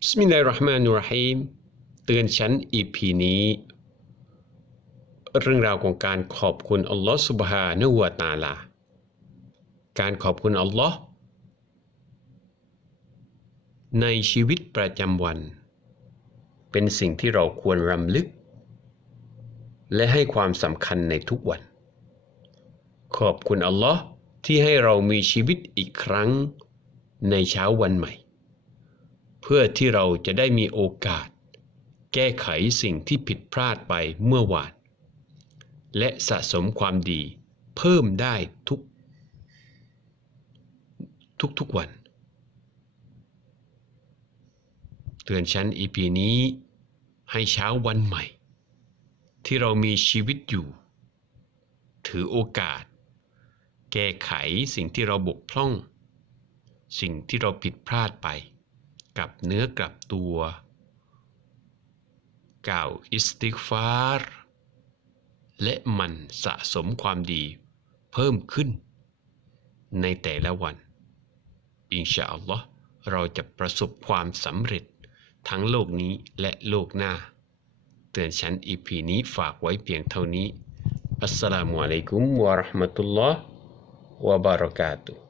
บิสมิลลาฮิรราะห์มานิรฮีมเตือนฉันอีพีนี้ เรื่องราวของการขอบคุณอัลลอฮฺสุบฮานะฮูวตาลา การขอบคุณอัลลอฮ์ในชีวิตประจำวัน เป็นสิ่งที่เราควรรำลึก และให้ความสำคัญในทุกวัน ขอบคุณอัลลอฮ์ที่ให้เรามีชีวิตอีกครั้งในเช้าวันใหม่ เพื่อที่เราจะได้มีโอกาส แก้ไขสิ่งที่ผิดพลาดไปเมื่อวาน และสะสมความดีเพิ่มได้ทุก ทุกๆวัน เตือนฉันอีพีนี้ให้เช้าวันใหม่ ที่เรามีชีวิตอยู่ ถือโอกาส แก้ไขสิ่งที่เราบกพร่อง สิ่งที่เราผิดพลาดไป กับเนื้อกับตัวกล่าวอิสติกฟาร์และมันสะสมความดีเพิ่มขึ้น ในแต่ละวัน อินชาอัลลอฮ์เราจะประสบความสำเร็จทั้งโลกนี้และโลกหน้า เตือนฉันอีพีนี้ฝากไว้เพียงเท่านี้อัสสลามุอะลัยกุมวะราะห์มะตุลลอฮ์วะบารอกาตุฮ์